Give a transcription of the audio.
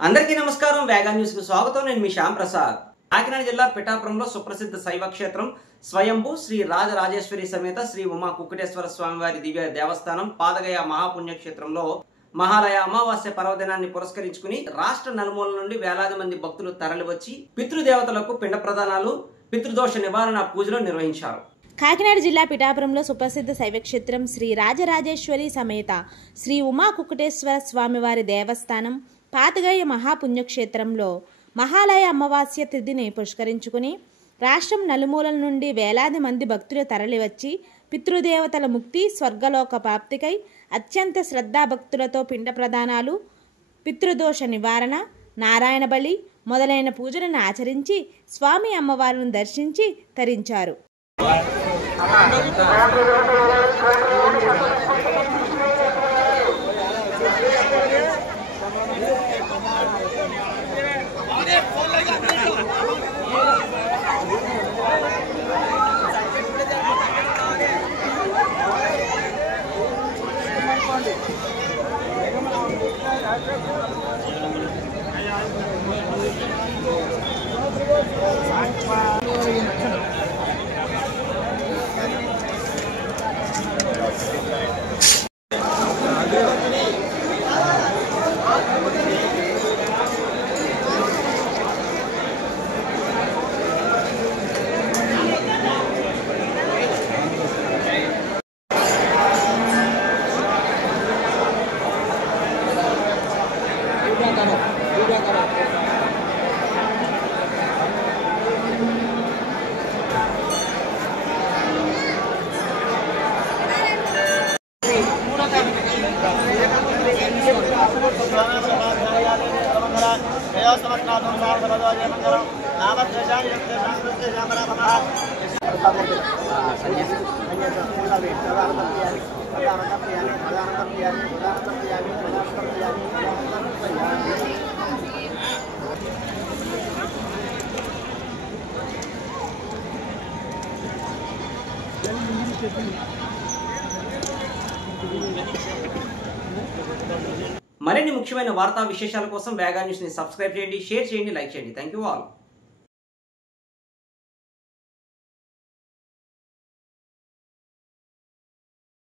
అందరికీ నమస్కారం. వేగా న్యూస్ కు స్వాగతం. నేను మీ శ్యామ్ ప్రసాద్. కాకినాడ జిల్లా పిఠాపురంలో సుప్రసిద్ధ శైవ క్షేత్రం స్వయంభూ శ్రీ రాజరాజేశ్వరి సమేత శ్రీ ఉమా కుక్కటేశ్వర స్వామివారి దివ్య దేవస్థానం పాదగయ మహాపుణ్యక్షేత్రంలో మహాలయ అమావాస్య పర్వదినాన్ని పురస్కరించుకుని రాష్ట్ర నలుమూల నుండి వేలాది మంది భక్తులు తరలివచ్చి పితృదేవతలకు పిండ ప్రదానాలు, పితృదోష నివారణ పూజలు నిర్వహించారు. కాకినాడ జిల్లా పిఠాపురంలో సుప్రసిద్ధ శైవక్షేత్రం శ్రీ రాజరాజేశ్వరి సమేత శ్రీ ఉమా కుక్కటేశ్వర స్వామివారి దేవస్థానం పాతగయ మహాపుణ్యక్షేత్రంలో మహాలయ అమావాస్య తిథిని పురస్కరించుకుని రాష్ట్రం నలుమూలల నుండి వేలాది మంది భక్తులు తరలివచ్చి పితృదేవతల ముక్తి, స్వర్గలోక ప్రాప్తికై అత్యంత శ్రద్ధాభక్తులతో పిండ ప్రదానాలు, పితృదోష నివారణ, నారాయణ బలి మొదలైన పూజలను ఆచరించి స్వామి అమ్మవారిని దర్శించి తరించారు. మరిన్ని ముఖ్యమైన వార్తా విశేషాల కోసం వేగా న్యూస్ ని సబ్స్క్రైబ్ చేయండి, షేర్ చేయండి, లైక్ చేయండి. Thank you all.